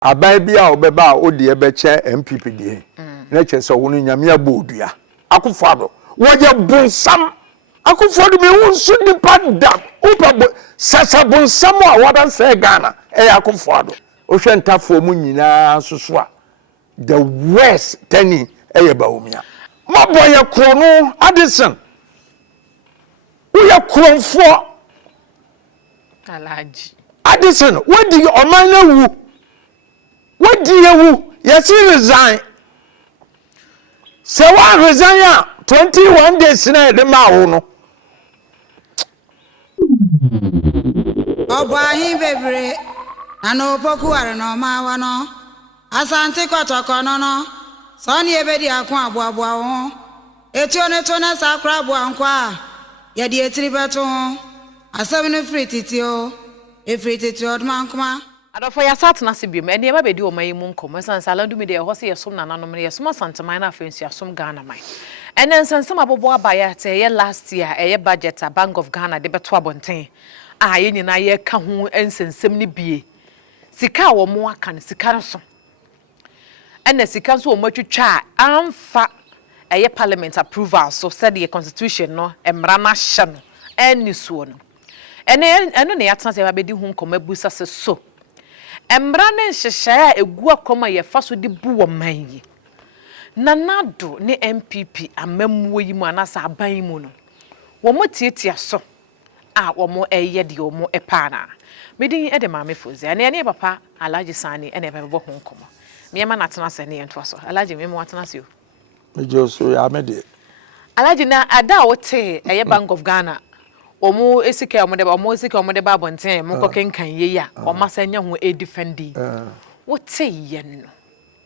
aban bia obeba odi ebeche MPP die na chese wo no nyame abodua akufado woje bonsam akufado me wonsu di padam upa sasa bonsam a wada se Ghana akufado o hwe ntafo mu nyina soso a the worst tani Bawumia maboye krono Addison uya kronfo Alhaji Addison wodi oman na wu wodi ewu yes resign se wa resign 21 days na de ma wo no Obahi bebre ano poku are no ma wa no asante kotoko no no Sani ebedi akon aboabo ho etio ne to na sakra abo ankwa ye de etiri beto asem ne frititio efrititio odmankoma adofo ya sat na sebiem ene eba bedi o mayi mu nkom san Alandu Media ho se yesom nananom ne yesom santeman na afensu yesom Ghana man ene nsensem abobo abaya te ye last year eye budget a Bank of Ghana de beto abonten ye nyina ye ka ho ensensem ne bie sika wo mo aka ne sika no so ene sika so wo matwitwa amfa eye parliament approval so said the constitution no emra na hye no eni so no eno ne yatena se babedi hu nkomabusa se so emra ne hyehyɛ egu akoma ye fa so de bu wo manyi nanado ne MPP amamuo yi mu anasa aban mu no wo mo tietia so a wo mo eye de wo mo epana medin de maame fozi ane ne papa Alhaji Sani ene bebo hu nkoma mema na tena se ne ento so Alhaji mema watena se o mejoso ya Armêd Alhaji na ada wote eye Bank of Ghana omo esike omo esike omo de babonten mo kokenkan ye ya omo sanya ho e defendi wote ye no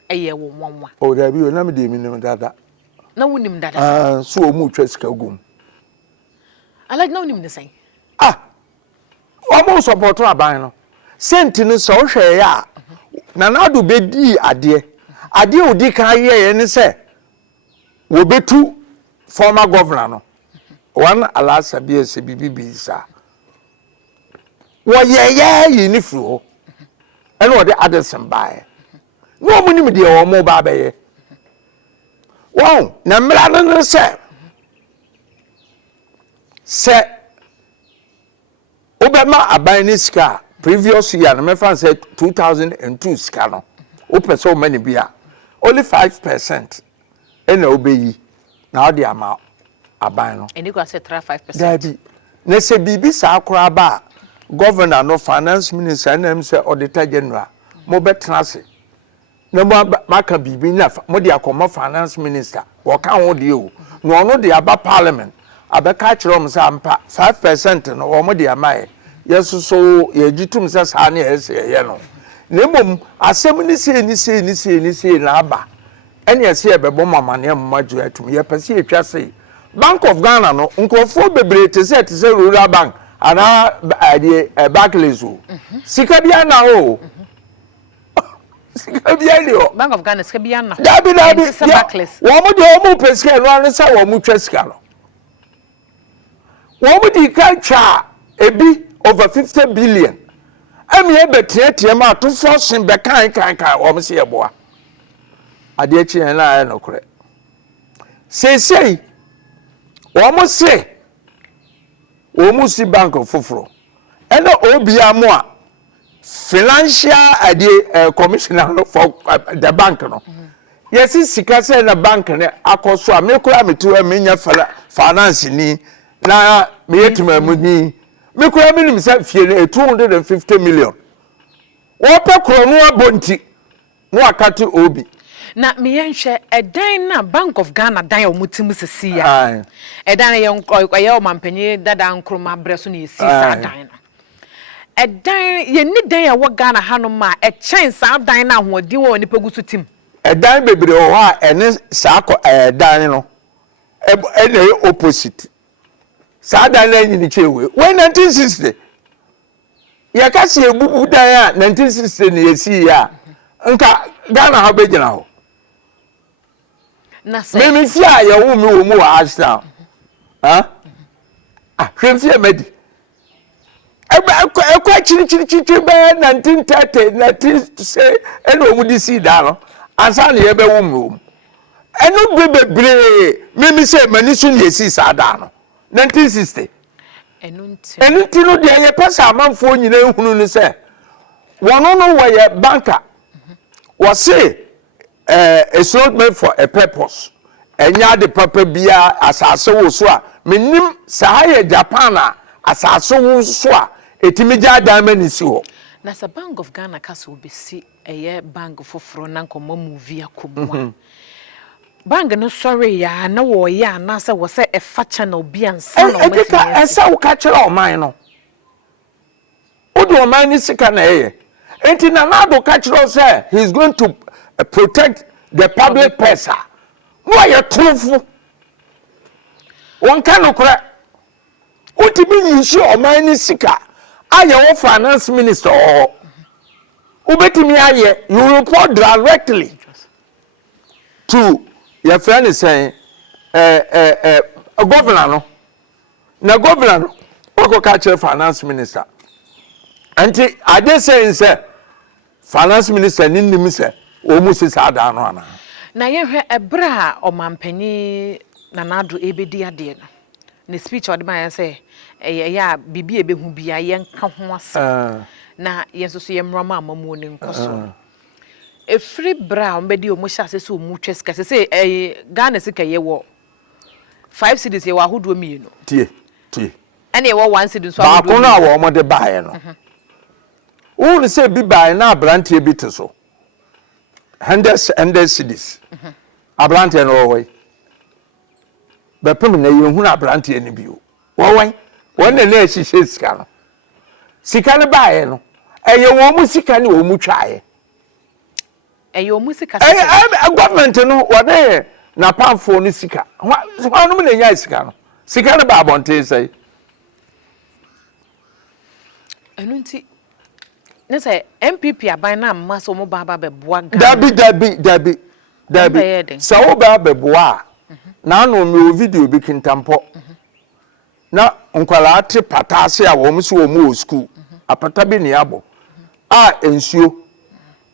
eye wo nwanwa o da bi o na me de mi nim dada na wonim dada so omu twa sika gum Alhaji na wonim ne sen omo support aban no senti no so hwe ya na nadu bedi ade odi kan ye ne se wo betu former governor no one alasa bi se bibi sa wo ye ni furo ene wo de Addison bae no mo nim de wo mo ba baye wo na mra no se obema aban ni sika previous year no me fan say 2002 sika no o person many bia only 5% ene obeyi na odi ama aban no eni go say 5%. Dabi na se bibi sa akora ba governor no finance minister na say auditor general mo betena se na mo maka bibi na mo de akoma finance minister wo ka ho de o no ono de aba parliament abeka kire om sa ampa 5% no wo mo de amaye yeso so ye gitum sa sa na ye no na mom asem ni se na aba ene ye se ye bebo mama na mmaju atum ye pese ye twa se Bank of Ghana no nkofo bebre te se rural bank ana Barclays o sika bia na o sika bia ni o Bank of Ghana sika bia na dabi Barclays wo mo de wo mo pesika no an sa wo mo twa sika no wo mo di ka twa ebi over 50 billion ami e betie ma to forcing be kan wo mo se yeboa ade achi en na no kore sei Omo se omo si bank foforo ene obia mo a financial commissioner for the bank no yes sika se na bank ne akoso a me kura metu amenya finance ni na me yetima mu ni me kura minim se fie ne 250 million wo pe kro no abonti no akati obi na miyenhwe edan na Bank of Ghana dan omutim sisi ya edan ye nkoye o mampanyi dada nkroma breso na yesi sa dan no edan ye ni dan ya wo Ghana hanu ma e chen sa dan na hoodin wo ni pegusu tim edan bebre o ha ene sa ko edan no ene opposite sa dan na nyini chewe when 1960 ye ka se ebubu dan a 1960 na yesi ya nka Ghana ha begina ho na say me fia ya wo mi wo mu wa Arsenal hwemfie medi ekwa chiri be 1930 19 say eno mu di si da no ansa na ye be wum eno bebre me say mani so na esi sa da no 1960 eno nti no de ye pesa amanfo nyina ehunu ni say wono no wo ye banker wo say it's not made for a purpose enya de papa bia asase wo so a menim sahaye Japan a asase wo so a etimi ja dan mani si ho na sa Bank of Ghana kasa obesi eye bank foforo na nkomo movie akomwa bank no sorry ya na wo ya na sa wo se efa channel bi ansa no mati esa wo ka kire o man no odo o man ni sika na eye enti na na do ka kire o say he's going to protect the public purse no aye trufu won ka no kora otimi nyishi o man ni sika aye wo finance minister ubetimi aye you report directly to your friend is saying a governor no na governor no oko catch finance minister anti ade saying say finance minister ni nim say o mu si sada no ana na ye hwe ebra o mampani na nado ebedi ade no ne speech o de ma say ya bibi ebehu bia ye nka ho ase na yeso so ye mrama amamu ne nkoso efri bra ombedi o mo sha se so mu tweska se Ghana sika ye wo 5 cities ye wa hodo mienu tie ene ye wo 1 city so ba ko na wo mo de bae no won se bi bae na abrante bi te so 100 cities abrante no wo be pem na ye hu na abrante ni bi wo won na na hihye sika no bae no eye wo mu sika ni wo mu twae eyo musika government no wade na pamfo ni sika no me nya sika no sika no ba abonte sai enu nti ne say MPP aban na amma so mo baba be boa dabi sa wo ba be boa na no me video bi kintampo na nkwala ate patase a wo mo so wo mo school apata bi ne abo a ensuo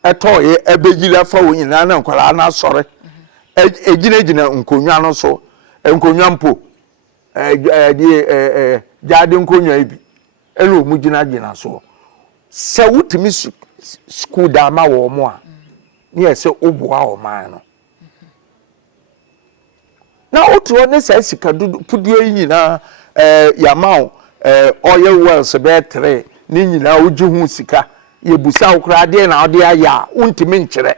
etoye ebegila fa wo nyina na nkwala na sore ejina nkonwa no so nkonwa mpo jade nkonwa ibi elo mu gina so se wutimi school da ma wo mo a ne ese oboa o man no na otuo ne se sika pudie nyina yamao oil wells be 3 ni nyina oji hu sika ye busa okra de na ode aya untimi nkire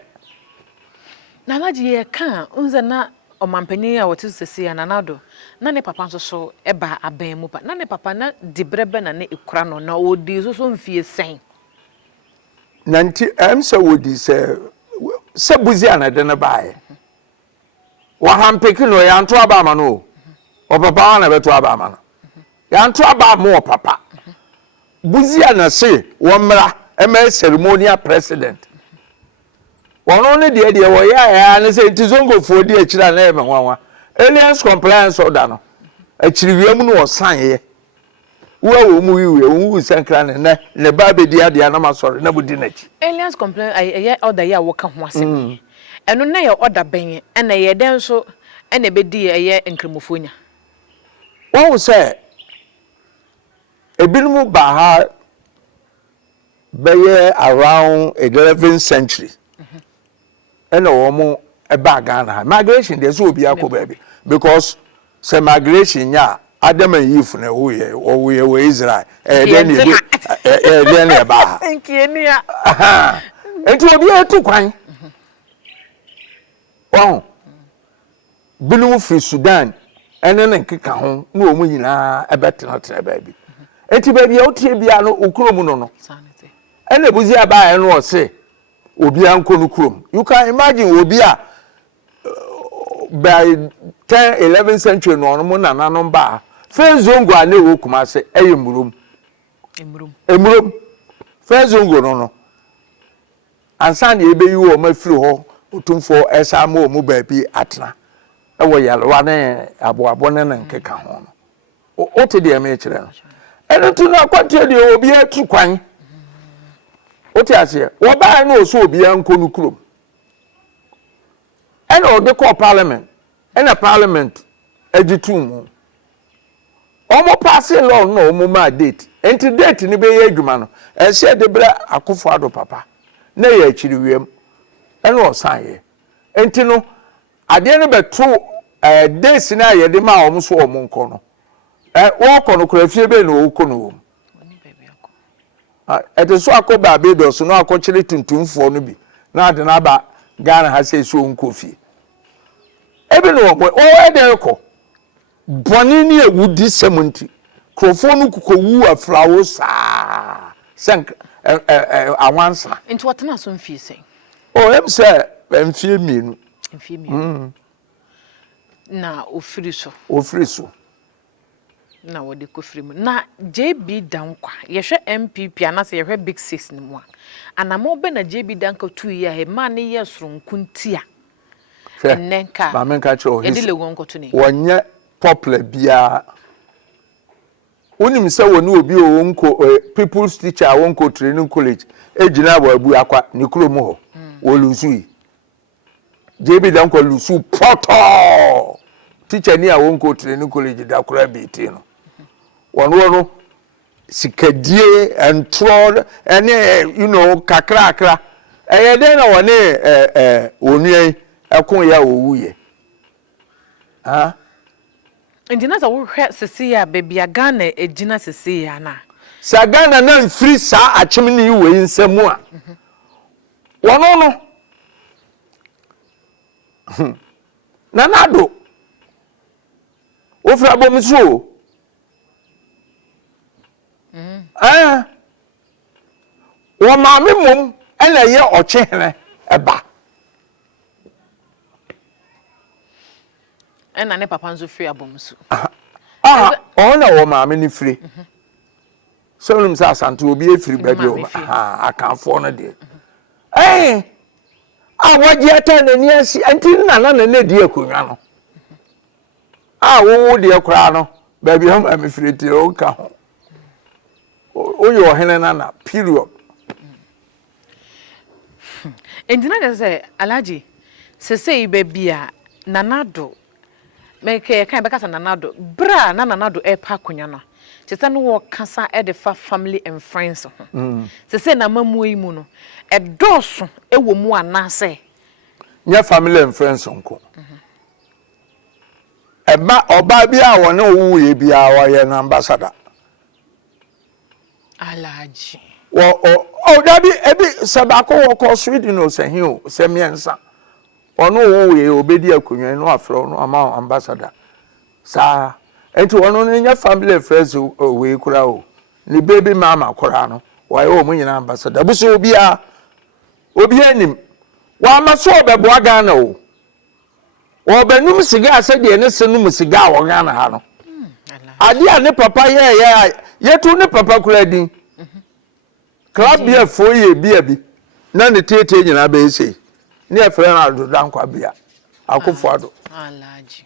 na Alhaji ye kan unze na omampani a wotu sese ya na nado na ne papa nso so eba aban mu pa na ne papa na dibrebe na ne ekura no na odi so mfie sen nanti se wodi se buzi ana de na bae wa hampeki no ya nto aba ma no o papa na beto aba ma no ya nto aba mo papa buzi ana se wo mra ema ceremonial president wono ne de wo ya ne se tizongo fo de akira na eme nwanwa aliens compliance order no akiri wiam no osan ye wo mu wiwe wo sankra ne ba be dia na masore na budi nachi aliens compliance ye order ya wo ka ho asem eno na ye order ben ena ye den so ena be di ye nkremofonya wo say ebinmu ba ha be around 11th century ena wo mo eba Ghana migration dey so obi akoba because say migration nya Adam and Eve na wo Israel then e ba enkienia enti obi etu kwan wow binu fi Sudan ene ne nkeka ho na omu nyina ebetena ba bi enti ba bia otie bia no okromu no ene buzi aba ene o se obi anko krom you can imagine obi a by 10 11th century no mo na nanom ba fenzongo ane wo kuma se emurum fenzongo no ansa na ebe yi wo mafiri ho otumfo esa ma omu ba bi atena e wo yalwa ne aboabo ne nkeka ho no o te de me kire no eno tu na kwate de obi atu kwan oti ase wo ba na oso obi anko nu krom ena o de call parliament ena parliament agitum omo pass law no omo ma date enti date ni be ye adwuma no e se de bra akofo ado papa na ye akiri wiem ena o san ye enti no ade ne beto days na ye de ma omo so omo nko no wo kono kura fie be no wo kono wo ete so akoba Barbados no akochire tuntumfo no bi na ade na ba Ghana ha se so nkofi ebe no o ede ko boni ni ewudi semunti krofo no kukowu afrawo sa sank awansa into what na so mfie sen em se mfie mienu na ofiri so na wode kofiri mu na JB dankwa yehwe MPP anase yehwe big 6 ni mu anamo be na JB danka 2 year he ma ne yesoro nkuntia enenka ba menka cho his edile wonko to ni wonye popular bia onim se woni obi o wonko people's teacher wonko training college ejina bo abu akwa ni kromo ho woluzui JB dankwa lusu poto teacher ni a wonko training college da kura biti no wono sikadie entro ene kakra eyede na wone onue ekon ya owuye ndina za wo hwe sisi ya bebia Ghana ejina sisi ya na sa Ghana na mfiri sa achimni we nsemu a wono no na nado ofra bomso wo maame mom ena ye ochehene eba ena ne papa nzo free abomsu ona wo maame ni free so num sa santo obi efiri baby o akanfo no de awaji ata na ni asi anti na di akonwa no wo de akura no baby hom amefiri ti o ka ho oyo hene na period endina de say Alhaji sesei bebia nanado meke kan beka sa nanado bra na nanado pa konya no tete no wo kasa e de fa family and friends ho sesei na mamu yi mu no e doso e wo mu anase nya family and friends nko eba oba bia wo na wo ye bia wo ye na ambassador Alhaji dabi ebi sabako wo ko Sweden no se hin o se miensa ono wo ye obedi akonwa no afro no ama ambassador sa enti wono no nya family friends we kura o ni baby mama kura no wo ye o munyina ambassador buso obi anim wa maso obebo Ghana o wo benum siga ase de ne senum siga wo Ghana ha no ade a ne papa ye tu ne papa kura din club bia foye bia bi na ne tete nyina be ese ne afre na do dankwa bia akofo ado Alhaji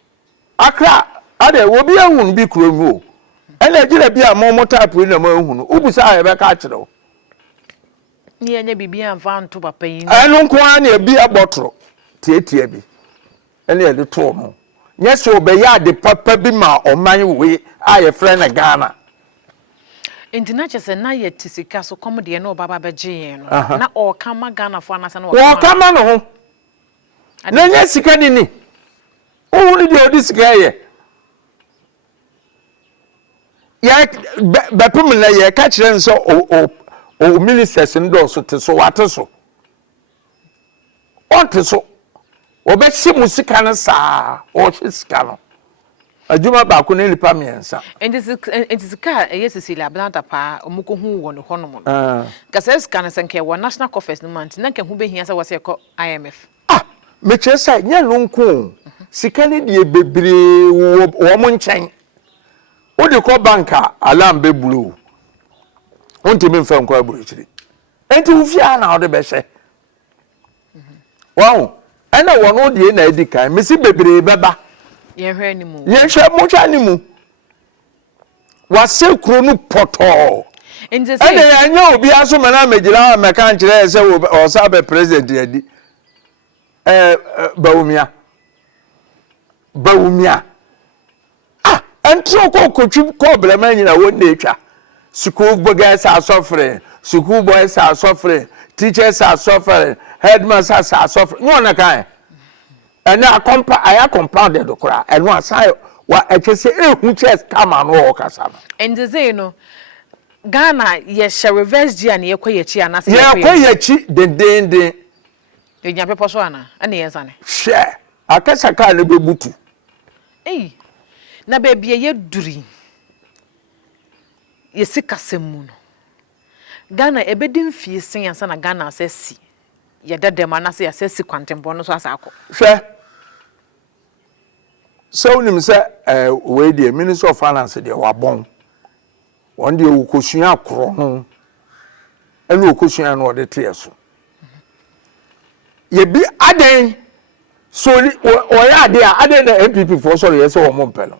akra ade wo bia hun bi kuro mu o ene gire bia mo type na mo hun ubusa ya be ka kire o ni enye bibia mfa nto papa yi enu nko an e bia botro tete bi ene e de to no nyese obeya de papa bi ma oman we aye frɛ na Ghana Intina chese na ye tisika so komode na obaba beje no na o kama Ghana fo anasa na o kama no ho na nya sika ni o ni de odi sika ye bepum na ye ka kire nso o ministers ndo so te so wate so o te so obehye musika na saa o hye sika no adwuma ba ko na lipa miensa entisika yesisile ablanta pa omuko hu wo no hono mo kasa sika na senke wo national conference no man na nke hu behia se wose ko IMF meche sai nya no nko sika ne die bebre wo mo nchen o de ko banka alam be blue onti me mfa nko aburu chiri enti hu fia na o de be hye wow ena wo no de na edi kan mesi bebre beba ye hwe ni mu ye hwe mo twa ni mu wase kuro no poto inde say ene anya obi aso mana megila meka nkire say o sabe president yadi Bawumia entro ko kotwi ko blema nyina wonde etwa school boys are suffering school boys are suffering teachers are suffering headmasters are suffering no na kan and I compounded okra and one side wa ekese ehu chess kama no okasa and say no Ghana yes R0bbérś dia na yekoyechi anase yekoyechi den enya pepo so ana ane yensane share akasa ka na bebutu na baby ye duri yesi kasemu no Ghana ebedim fie sen ansa na Ghana asesi ye dedem anase asesi kwantembo no so asako hwe so nim se we the minister of finance de wabon won de okosua akro no ene okosua no de teso ye bi aden so oya de aden na MPP for sorry yes o mo mpelo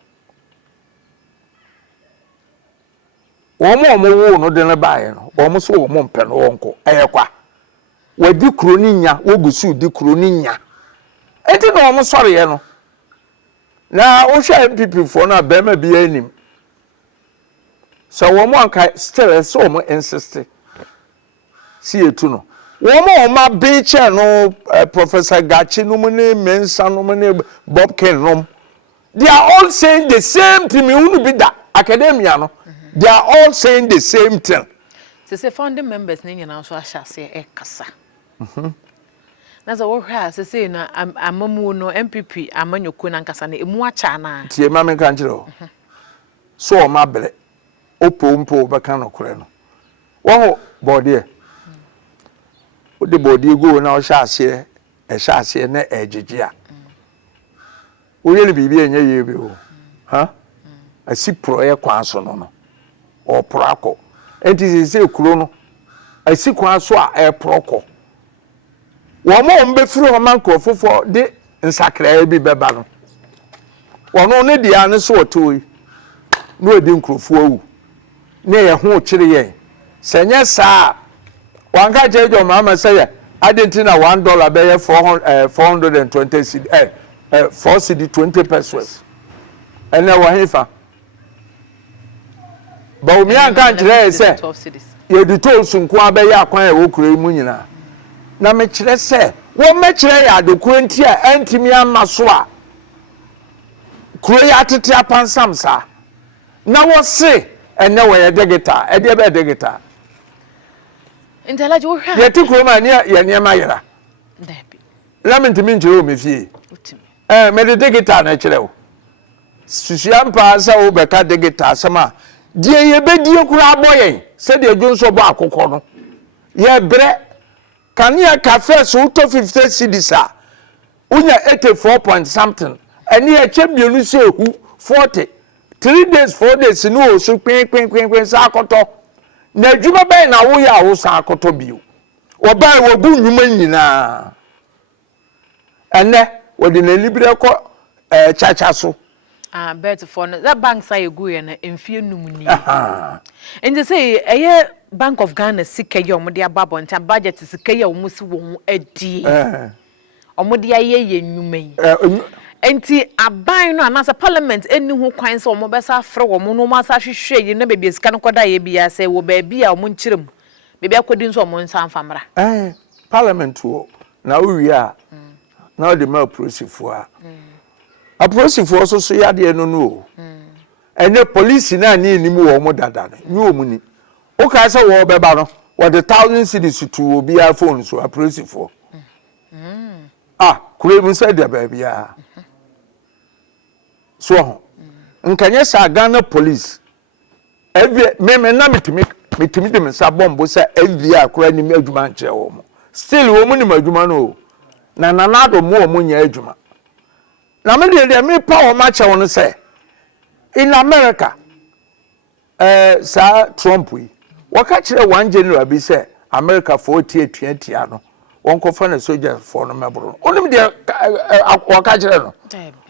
wo no de na baaye no wo so wo mo mpelo wonko eyekwa wadi kuro ni nya wogusu di kuro ni nya enti no wo sorry ye no na wo hwe MPP for na bema bi anim so wo mo anka still so mo insist see etu no wo ma be che no Professor Gachi no mane Mensa no mane Bob Ken no they are all saying the same thing unu be da academia no they are all saying the same thing say founding members ni nyina so ahase e kasa na za wo hwa say na amamu no MPP amanyoko na nkasa na emu acha na tie ma me kan kire so ma bele opompo be kan no kore no wo body the body go na o hase na ejije a o yele bibi enye yebe o ha asi pro ye kwan so no o prako enti se kuro no asi kwan so a e proko wo mo mbe firi ho man krofofo de nsakra bi beba no wono ne dia ne so otoyi no edi nkrofo awu ne ye ho kire ye senye saa wanka chejo mama say adentina $1 be 420 cedi 4 cedi 20 pesos ene wa hefa Bawumia kan kire say ye di to sunku abe ya kwan e wo kure mu nyina na me kire say wo me kire ya de kwenti a antimi amaso a kure ya tete apansam sa na wo se ene wo ye degeta e de be degeta Alhaji wo hwa ye ti kroma ne ye niema yera dabi lamentimi nchire o mefie me de degeta na kire wo susua mpa sa wo beka degeta asema die ye bedie kura aboyen se de adwonso bo akokọ no ye bre kania cafe so to 50 cedis a unya 84 point something eni ye chemienu se hu 40 3 days 4 days no so kwen sa akoto na adwuma ben na wo ya wo sa akoto bio oban wo gu nnwuma nyina ene wo de na libre ko chacha so bet for that bank say go ye na emfie num ni and say eye Bank of Ghana sika ye omode ababo nta budget sika ye omusi wo adi omode aye nnwuma yi enti aban no anasa parliament eni ho kwan se omo besa afre wo mo no ma sa hwehwe yi na bebia sika no koda ye bia se wo ba bia omo nkyirem bebia kodi nso omo nsa amfamra parliament wo na owi a na de ma prosifo a prosifo so ya de no no ene police na ni ni mu wo mo dada ni wo mu ni o ka se wo beba no wo de 1000 cedis to obi a phone so a prosifo kure mu se de ba bia so nkanye sa Ghana police me na metimi de mensa bombo sa evia akura ni adwuma nche wo mo still wo mu ni adwuma no na nanado mo wo nya adwuma na me de me pa wo ma che wo no say in America sa Trump wi waka kire 1 January bi say America for 20 no won ko fa na soldier for no mebro onim de waka kire no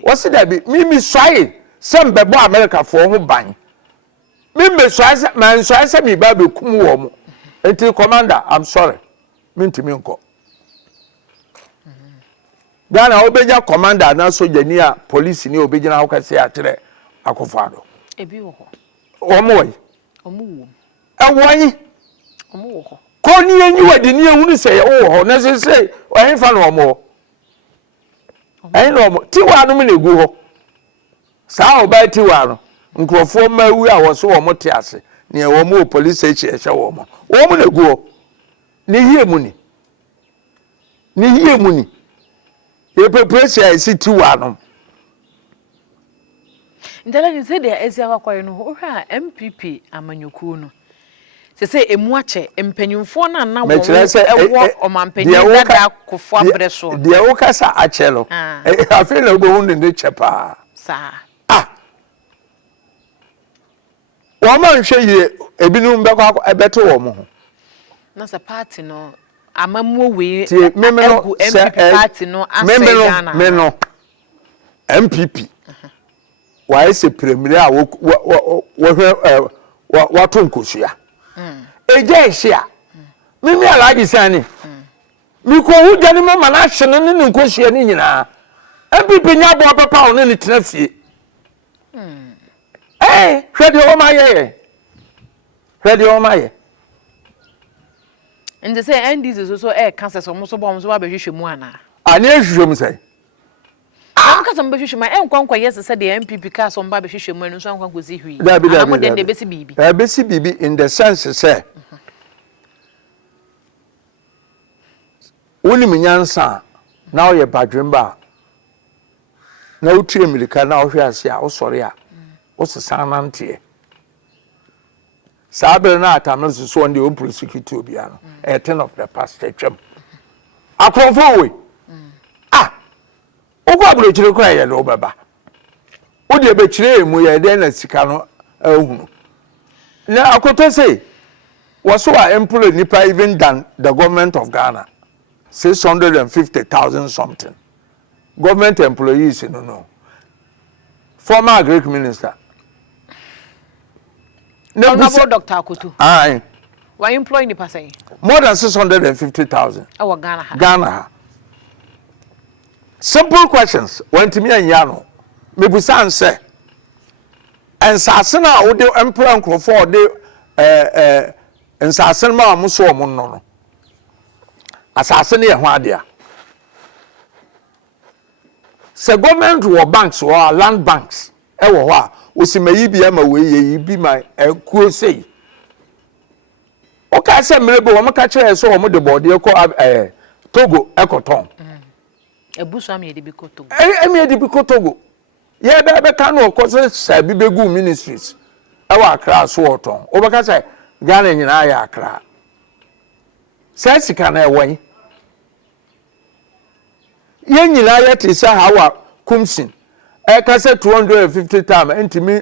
what's that be me swai some bebo America for ho ban me so asa man so asa me ba be kum wo mo enti commander I'm sorry mentimi nko Ghana obeja commander na soja ni a police ni obeja na hokase akyere akofado ebi wo ho omo wo ewoyi omo wo ho ko ni enyi wadi ni ehunu se wo ho na se oyin fa no omo ayin no omo tiwa no me negu ho saa oba tiwa no nkrofo mawu a wo so wo mote ase ne wo mo police echi ehye wo mo negu ho ni yie mu ni ye pressure isi tiwa no ndela ni se de esi akwaye no ho hwa MPP amanyoku no se emu ache empanyumfo na wo ewo omampanyi da kofo abreso de wo kasa ache lo afi na obo hunde de chepa sa wo man hwe ye ebinum bekọ ebeto wo mo ho na sa party no amamuo we egu MPP party no asegana me no MPP why se premier a wo wato nkosua eje ehia mimi Alhaji Sani mi ko hu jani mo ma na hye no ne nkosua ni nyina MPP nya bo papa o ne tena fie hwede o maye and say NDs so cancer so mo so bom so ba behwehwe mu ana ani ehwehwe mu sai am ka so mo behwehwe ma enkwankwa yes say the MPP ka so mo ba behwehwe mu enu so enkwankwa si hwi am de besi bibi besi bibi in the sense say woni minyansa na o ye badwemba na o tue milika na o hwe ase a o sore a o sesa nante sabe na atamno so on the prosecute obi ano a ten of the past twam akrofo we o kwa bro chire kwa ye no baba o de be chire mu ye de na sika no ahunu na akoto say was our employee nipa even than the government of Ghana 650,000 something government employees no former Greek minister no Dr. Akutu why employee nipa say more than 650,000 Ghana simple questions when to me and Yano me busan say and sasena wo de employee nkrofo de nsasena ma mo so mo no asase ne ho ade a se government wo banks or land banks e wo ho a osimayi bia ma we yi bi ma kuo sei o ka se mrebe wo maka kire so wo mo de bode ko Togo ekoton ebusu am ye de bi ko Togo me de bi ko Togo ye be ka no ko se sabi begu ministries e wa Accra so oton o be ka se Ghana nyina ya Accra se sika na e won ye nyina ya te sa hawa kumsin e ka se 250 time entimi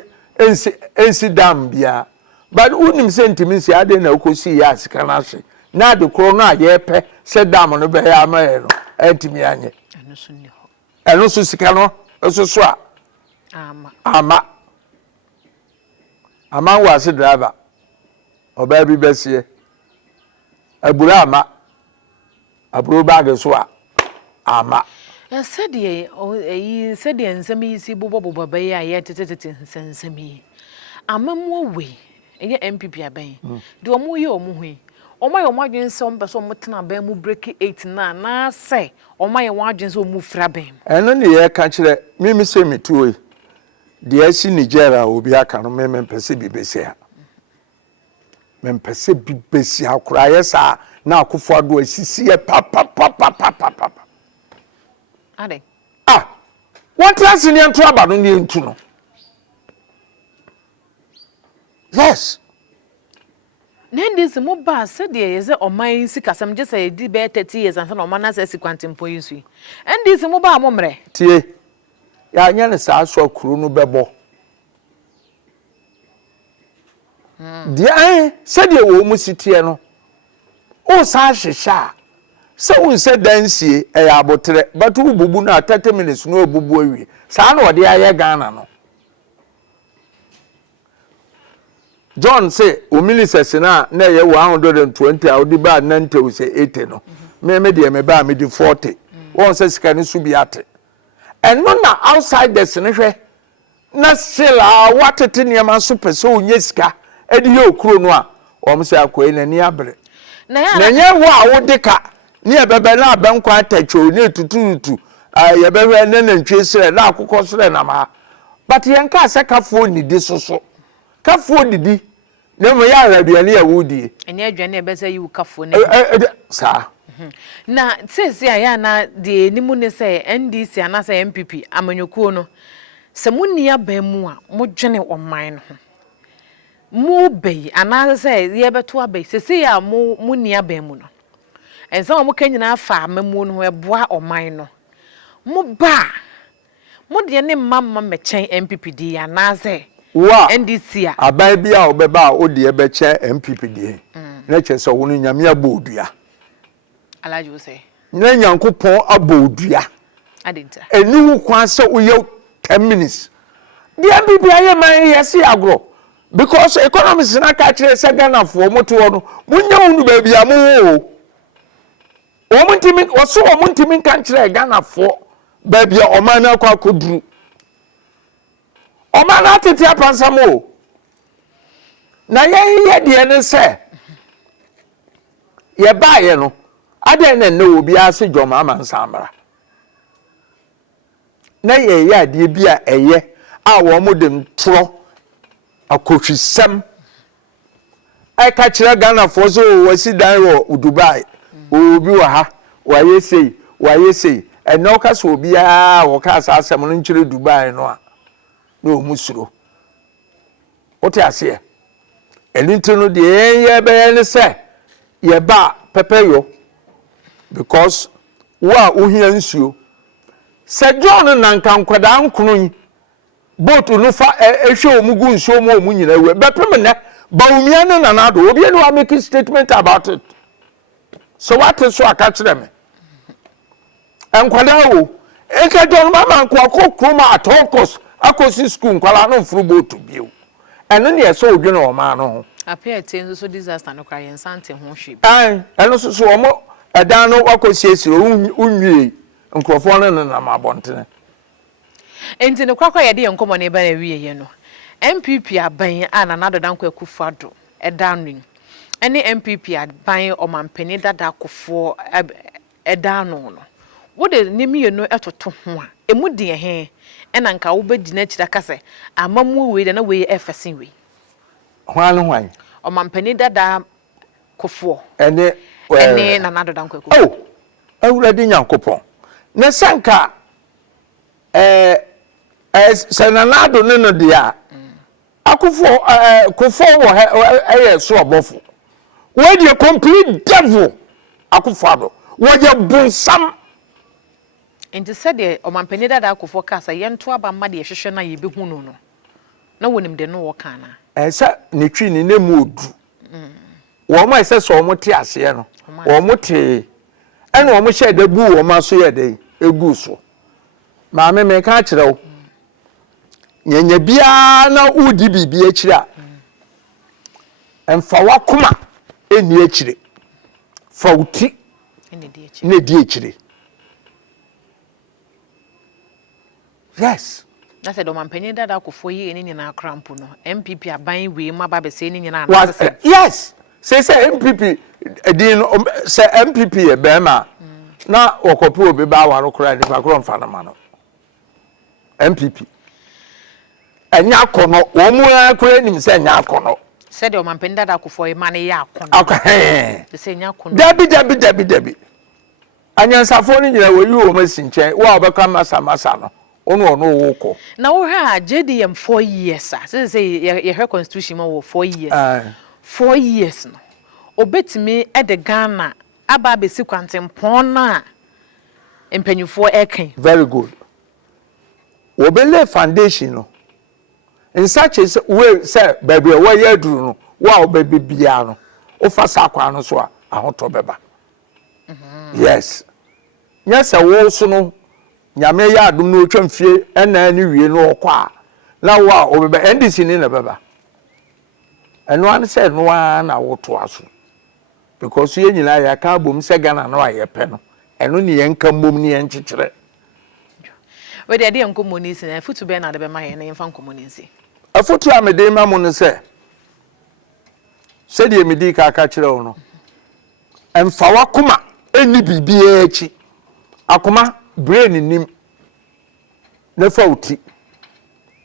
ensi dam bia but unim se entimi si ade na okosi ya sika na hye na de kro no aye pe se dam no be ya ma e no entimi anye eno so sika no eso so a ama wa se driver oba bi besie abura ama aburo bag so a ama said ye said the nsemi si bobo baba ya ye tete nsemi amamu we eye MPP aban de omo ye omo hui omo ye omo adwen se omo beso omo tena ban mu break 8 na say omo ye wan adwen se omo fira ban eno ne ye ka kire mimi se metuo de asi Nigeria obi aka no mempese bi besia mempese bi besia kura ye sa na akofo ado asisi ye pa ade what else in your aba no ne ntu no yes Nendis mo ba se de ye ze oman sikasam je say di be 30 years and no man na say sikwantempo yinsu endis mo ba mo mre tie ya anya ne sa so akuru no bebo dia se de wo mu sitie no o sa hwehwa se won se dansie e ya abotre but wo bubu na 30 minutes no obubu awie sa na ode aye Ghana no John say o ministers na ye 120 a odi ba 90 we say 80 no me de me ba me di 40 won say sika ni su biate eno na outside the senehwe na still watete niam so pese onye sika edi ye okuro no a o say akoi na ni abre na nye wo a wo de ka ni ebebe na abenkwa atacho ni tututu ye behwe na ntwe sire na akukọ sire na ma but yen ka se kafo ni di soso kafo didi ne mo ya raduane ya wudi enya aduane ebese yi kafo ne sa na sese aya na de nimu ne se NDC ana se MPP amanyokuo no se munni abamu a modwene oman no mu bei ana se ye beto abai sese ya munni abamu no ensa mo kanyina afa amamu no eboa oman no mo ba mo de ne mamma mechen MPP di ana se wa NDC a abai bia obeba odi ebeche MPP di na chese wonu nyame abodua Alhaji wo say na nyankopon abodua adenta enu kwa se uye 10 minutes the MPP aye man yesi agro because economics na ka kire se Ghana fo moto no munya unu ba bia mu o muntimi woso o muntimi kan kire Ghana fo ba bia o man na kwa koduru o man na tete apansam o na ye de ne se ye ba ye no ade na obi ase joma amansamra na ye ya de bia eye a wo modem tro akotwisem ai ka kire Ghana for so wasi dan wo Dubai obi wa ha wa yesei eno ka so obi a wo ka asasem no nkire Dubai no a na omusuro ote ase enintino de ye be ne se ye ba pepeyo because wa uhia nsuo se John na nkankwada nkunu boat no fa ehwe omugu nsuo mo omunyina we bepem ne Bawumia no nanado obi enu make statement about it so what is so aka kire me enkwada wo eka John mama nkwa kroma at all cost akosi school nkwala no furu boat bio eno ne so odwene o ma no ho appear ten so disaster no kwa yen sante ho hwe eno so omo edan no wakosi unwie nkrofo no na mabontene enti ne kwakwa yede yenkomo ne ba na wiye no MPP aban ana na dodan kwa kufado edan ene MPP aban o mampeni dada kofo edan no wo de nimi no etoto ho a emu de he ena nka wo bedi na kira kase amamu we de na we efesin we hwan o mampeni dada kofo ene na na dodan kwa kofo oh awurade nyankopon na sanka senanado no dia akufo kofo wo so obofo we dey complete devil akufado we dey bunsam enti said the omampeni dada akufo kasa yento aba ma de hwehwe na ye behu no na wonim de no wo kana esa ne twi ne nemu odu wo ma ese so mo te ase no wo mo te ene wo mo hye da bu wo ma so ye de egu so ma me ka kire wo nyenye bia na udi bibi akira emfa wakoma eni akire fauti ne di akire yes na se do mampeni dada akufo yi eni na akrampo no MPP aban we ma ba be se eni na na se yes say MPP din se MPP e be ma na okopo obi ba wa rokora ni fa kro mfa na ma no MPP enya kono wo mu akure nim se enya kono se de o mampeni dada akufo e ma ne ya kono se enya kono dabi anyansafo ni nyina wo yi wo masinchen wo obeka masa no ono wo ko na wo ha JDM 4 years say ye her constitution ma wo 4 years 4 years no obetimi e de Ghana aba be sequantempon na empanyufo eken very good wo be lay foundation no in such a way say baby wo ye duru no wo baby bia no o fa sakwa no so a ahoto beba yes yes wo so no nyame ya adum no twamfie ena ni wie no okwa na wo a obeba NDC ni na beba eno an say no na woto aso because ye nyina ya ka bom se Ghana no aye pe no eno ne yen ka mom ne yen kekere we dey dey nkomonisi na futu be na de be ma ye na yen fa nkomonisi afutu amede ma mo no se de emedi ka kere wo no emfa wakoma eni bibia echi akoma brain nim na fauti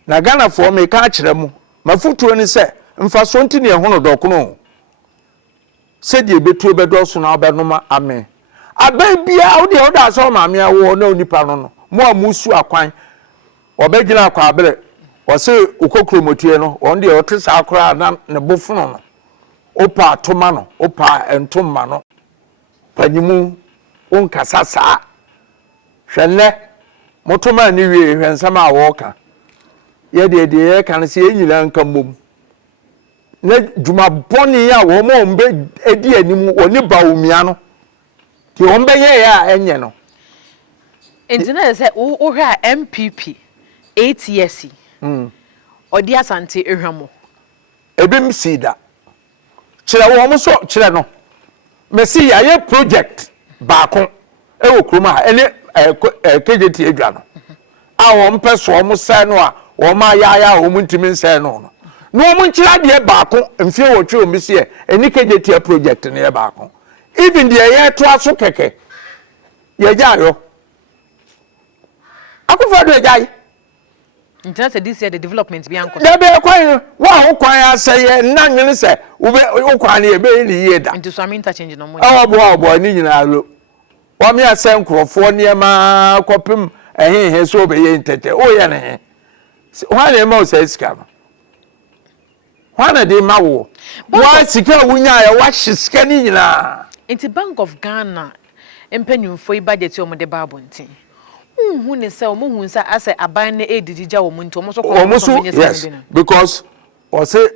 na Ghana for me ka kire mu mafutu ni se mfa so nti ne hono dokono de betu bedoso na obenoma amen aban bia wo de oda so ma me awo na onipa no mo amusu akwan obegina akwa abere wo se ukokromotie no on de otisa akora na ne bofuno no opa atoma no opa entoma no panyimu onkasa saa hwenne motoma ni wie hwensama awoka ye de kan se enyila nka mom na juma boni ya wo mo mbe edi animu oni Bawumia no ti wo mbe ye ya enye no engineer say wo hwa MPP 8 years odi asante ehwamo ebim sida kire wo mo so kire no mesi ya ye project baako e wo kroma ene KJT edwa no a wo mpe so mo se no a wo ma ya wo ntimi nse no no mo nkira de baako mfie wo twe omisi e eni KJT project ne ye baako even the ye to aso keke ye jayo akufo do jai internet say this year the development be anko da be kwan wa ho kwan aseye na nwene se wo kwan ne be ni ye da into some interchange no mo obo ni nyina lo wa me ase nkrofo ne ma kopim ehe so be ye ntete o ye ne wa ne ma o se sika no wa na de ma wo wa sika wunya ya wa sika ni nyina into Bank of Ghana empanyumfo I budget o mo de babontin hu ne se o mo hu nsa ase aban na edidija o mo nto mo so ko yes because o say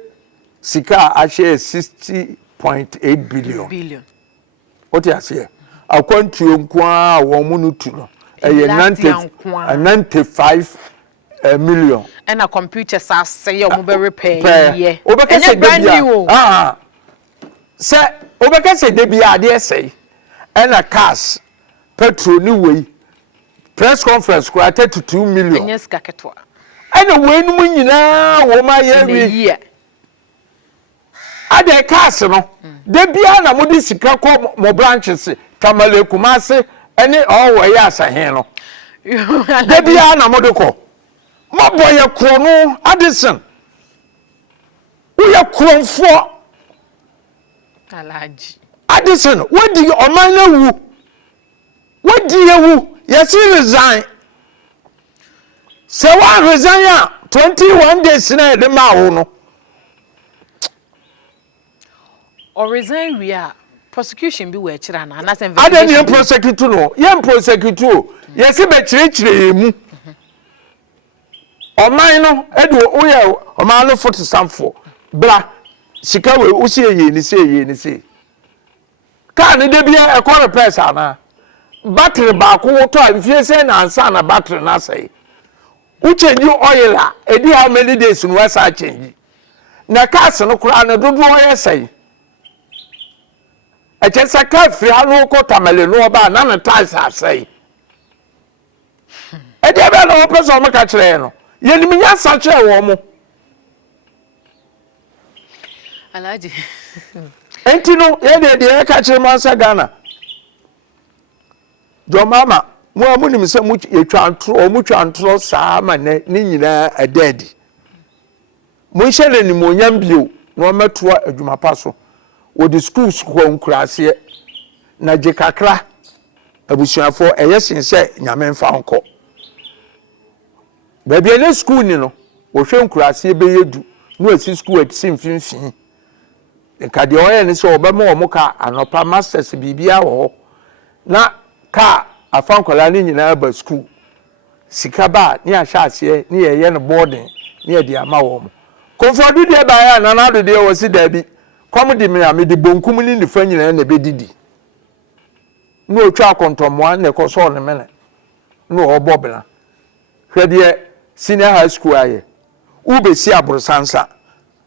sika a share 60.8 billion what you say akwantuo nkwa wo mo no tu no e 95 million and a computer say o mo be repair ye obekase se obekase de bia de say and a cars petrol ni wey press conference kwa 32 million yes kaketwa and we no nyina wo ma ye wi ade cars no de bia na mo di sika ko mo branches tamale kumase ene o ya asahen no de bia na mo de ko mo boye kro no Addison wo ya kronfo Alhaji Addison what di oman na wu what di ewu yes resign so one resign 21 days na de ma wo no or resign we are prosecution be we kira na na say ada ni prosecute no ye prosecute o yes be kire mu oman no edu wo ye oman no foot samfo bra sika we wo sie ye ni se ka ni de bia e ko repair na battery baako wo to amfie se na ansa na battery na sai wo change oil a edi how many days no wasa change na cars no kura na dodo oil sai e chesa ka fri anu ko tamale no ba na na ties asai e de be no person maka kire no ye ni nya sa kire wo mo Alhaji enti no ye de ka kire ma sa Ghana jo mama mo amunim se mu twantro saa ma ne nyina adadi mo hyele ni mo nyam bio no metoa adwuma paso wo di schools ko nkurase na je kakra abusuafo eyesin se nyame mfa nko ba bia ne school ni no wo hwe nkurase be yedu no asi school atisi mfinfin nka de oye ni se obema wo muka anopa masters bibia wo na ka afankola ni nyina ba school sika ba ni ahya ase ni ye no boarding ni e di ama wo mo konfodu de ba ya na na do de wo si da bi kom di me amedi bonkum ni nifa nyina na be didi no otwa kontomoa na ko so ne mene no obobla hwede senior high school aye ube si abrosansa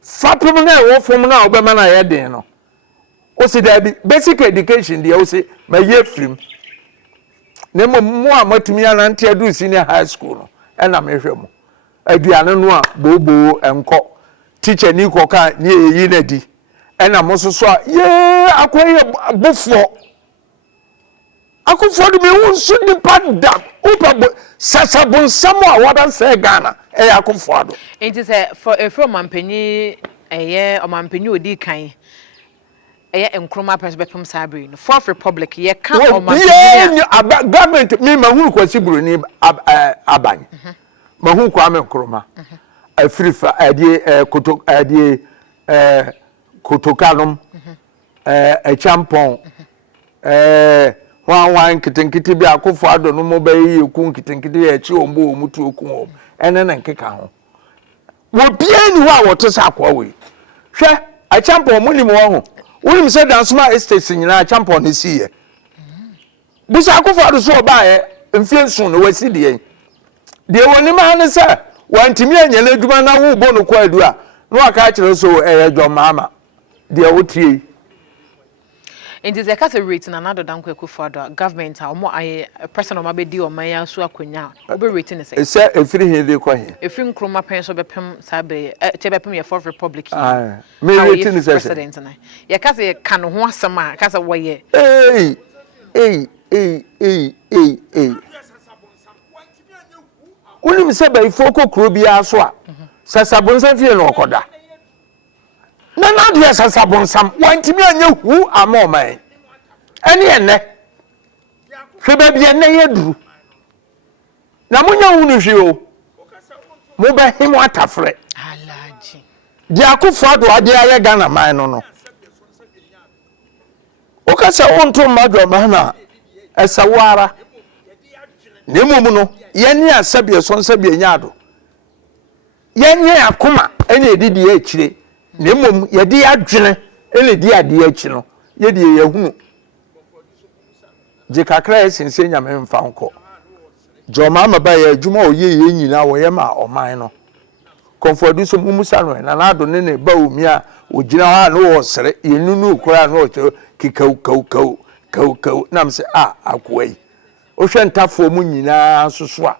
fapem na wo fom na obema na ye den no o si da bi basic education dia o si ma ye film na mo a matumi anante adu senior high school no e na me hwe mo aduane no a bobo enko teacher ni koka ni eyi na di e na mo so a ye akoye bofo akufo de me wonso ni panda upa sasabon samo a wadan se Ghana e akufo ado enti se from ampanyi eye o mampanyi odi kan eye enkroma pers bepem sabri no fourth republic ye kan o mampanyi government me mahuru kwasi buroni aban mahuru kwa me enkroma afrifa adie kotokalom champon wan kitenkiti bi akofo ado no mo bayi eku nkitenkiti ya chi ombo omutu oku o ene na nkeka ho wo bia ni ho a woto sa akwa we hwe a champion mo ni mo ho wonim se dansoma estate nyina a champion ne siye busa akofo ado so ba ye mfiensun no wasi de woni ma ne se wantimi anyele adwuma na wo bo no kwa adu a no aka kire so dwomama de wotie It is a case rating another than Kwekufa government or more a person of my bedi or my so akunya. Obe rating is a free here kwa. If you chroma penso bepem sabe tebepem your fourth republic. Me rating is president na. Ya case kan ho asema case woye. Unim se ba ifoko kuro bia so a. Sasabonsa fie no okoda. Na dia sasabonsam wantimi anya hu amoman ene ene hwe ba bia na yeduru na munya hu no hwe o mo ba him atafre Alhaji dia akufo ado ade aye Ghana man no o ka se onto madwo ma na esawara nemum no ye ne asabie so nsabie nyaado ye ne akoma ene edidi akire nemum ye di adwene ene di ade achi no ye di ye hunu je kakra esinse nyame mfa nko joma ma ba ye adwuma oye ye nyina wo ye ma oman no komfodu so mumusa no na na ado ne Bawumia ogina ha no wo sere ye nunu kura no kau nam se akwai o hwe ntafo mu nyina soso a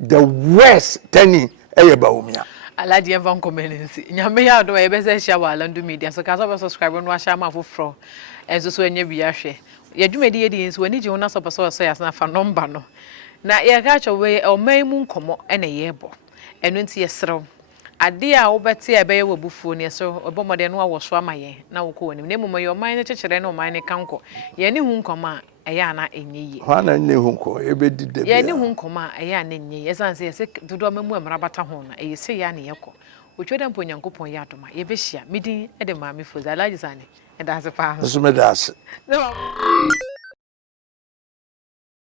the worst tani eye Bawumia Alhaji Evan Community. Nyame ya do ebese hia wa Alandu Media. So ka so subscribe no ahia ma foforo. Enso so enya bia hwe. Ye dwumedi ye di nso ani je wona so person so ya na fa number no. Na ye ka chowe o man mu nkomo ene ye bo. Eno nti ye serew. Ade a wo bete ebe ye wabufuo ne so obomode no wo so amaye na wo ko woni. Na emuma ye o man ne chekere na o man ne kanko. Ye ne hu nkoma eya na enye yi. Hwa na ne hu nko ebe dide bia. Ye ne hu nkoma eya na enye. Ye san se dodo mamu amra bata ho na eye se ya ne yeko. Otweda mpo Nyankopon ya adoma ye behia midin e de maame foza Alhaji Sani e da se pa. So me da se.